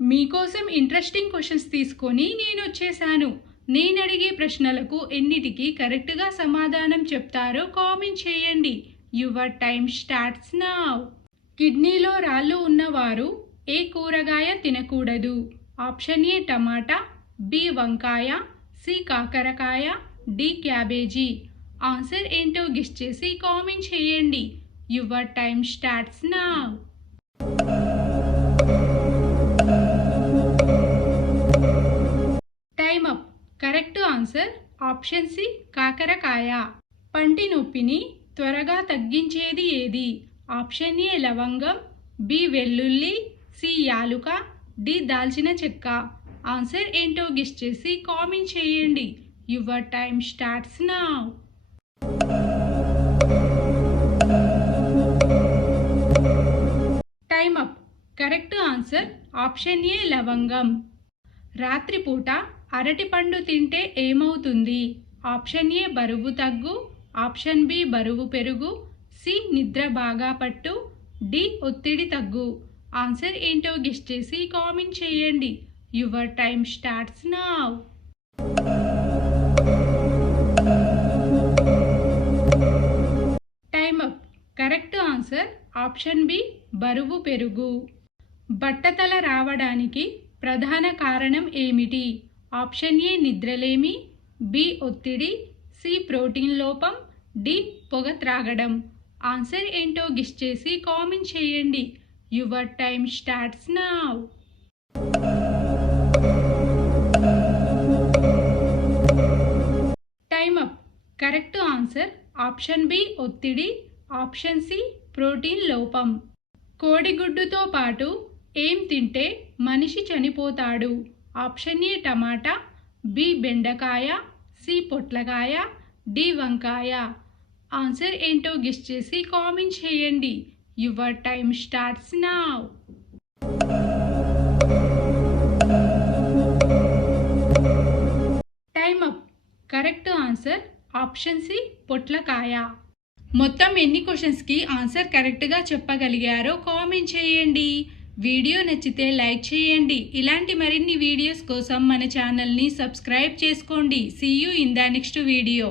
మీకోసం interesting questions తీసుకొని నేను వచ్చేసాను. నేను అడిగే ప్రశ్నలకు ఎన్నిటికి కరెక్ట్గా సమాధానం చెప్తారో కామెంట్ చేయండి. Your time starts now. కిడ్నీలో రాళ్ళు ఉన్నవారు ఏ కూరగాయ తినకూడదు? ఆప్షన్ ఏ టమాటా, బి వంకాయ, సి కాకరకాయ, డి క్యాబేజీ. ఆన్సర్ ఏంటో గెస్ చేసి కామెంట్ చేయండి. Your time starts now. Time up. Correct answer option C కాకరకాయ. పంటి నొప్పిని త్వరగా తగ్గించేది ఏది? ఆప్షన్ ఏ లవంగం, బి వెల్లుల్లి, సి యాలుక, డి దాల్చిన చెక్క. ఆన్సర్ ఏంటో గెస్ చేసి కామెంట్ చేయండి. Your time starts now. Time up. Correct answer option A లవంగం. రాత్రిపూట అరటిపండు తింటే ఏమవుతుంది? ఆప్షన్ ఏ బరువు తగ్గు, ఆప్షన్ బి బరువు పెరుగు, సి నిద్ర బాగా పట్టు, డి ఒత్తిడి తగ్గు. ఆన్సర్ ఏంటో గెస్ చేసి కామెంట్ చేయండి. Your time starts now. Time up. Correct answer option B బరువు పెరుగు. బట్టతల రావడానికి ప్రధాన కారణం ఏమిటి? ఆప్షన్ ఏ నిద్రలేమి, బి ఒత్తిడి, సి ప్రోటీన్ లోపం, డి పొగ త్రాగడం. ఆన్సర్ ఏంటో గెస్ చేసి కామెంట్ చేయండి. Your time starts now. Time up. Correct answer option B ఒత్తిడి, ఆప్షన్ సి ప్రోటీన్ లోపం. కోడిగుడ్డుతో పాటు ఏం తింటే మనిషి చనిపోతాడు? ఆప్షన్ ఏ టమాటా, బి బెండకాయ, సి పొట్లకాయ, డి వంకాయ. ఆన్సర్ ఏంటో గెస్ చేసి కామెంట్ చేయండి. Your time starts now. Time up. Correct answer option C పొట్లకాయ. మొత్తం ఎన్ని క్వశ్చన్స్కి ఆన్సర్ కరెక్ట్గా చెప్పగలిగారో కామెంట్ చేయండి. వీడియో నచ్చితే లైక్ చేయండి. ఇలాంటి మరిన్ని వీడియోస్ కోసం మన ఛానల్ని సబ్స్క్రైబ్ చేసుకోండి. See you in the next video.